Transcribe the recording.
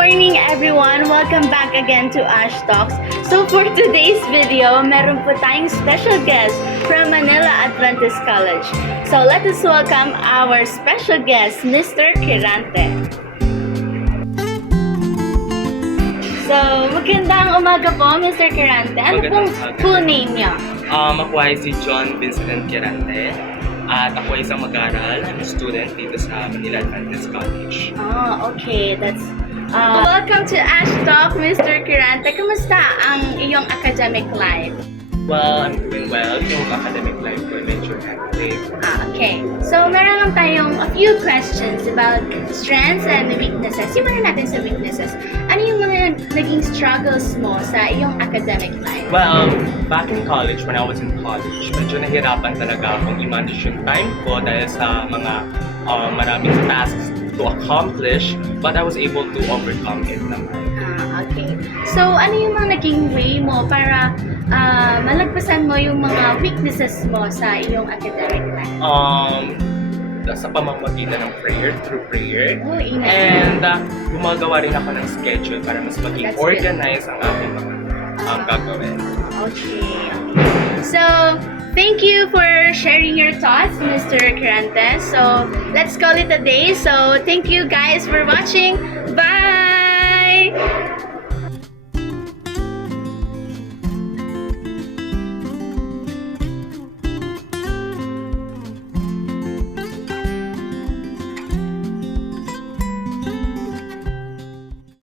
morning everyone! Welcome back again to Ash Talks. So for today's video, meron po tayong special guest from Manila Adventist College. So let us welcome our special guest, Mr. Kirante. So, magandang umaga po, Mr. Kirante. Ano pong full name niyo? Ako ay si John Vincent Kirante at ako ay isang mag-aaral student dito sa Manila Adventist College. Oh, okay. Welcome to Ash Talk, Mr. Kirante. Kumusta ang iyong academic life? Well, I'm doing well. Yung academic life ko medyo hectic. Okay. So, meron lang tayong a few questions about strengths and weaknesses. Simulan natin sa weaknesses. Ano yung mga naging struggles mo sa iyong academic life? Well, back in college, when I was in college, medyo nahirapan talaga akong i-manage yung time ko dahil sa mga maraming tasks to accomplish, but I was able to overcome it naman. Okay. So, ano yung mga naging way mo para malagpasan mo yung mga weaknesses mo sa iyong academic life? Sa pamamagitan ng prayer, through prayer. Oh, ina. And gumagawa rin ako ng schedule para mas maging That's organized ang aking mga gagawin. Okay. So, thank you for sharing your thoughts, Mr. Kirante. So, let's call it a day. So, thank you guys for watching. Bye!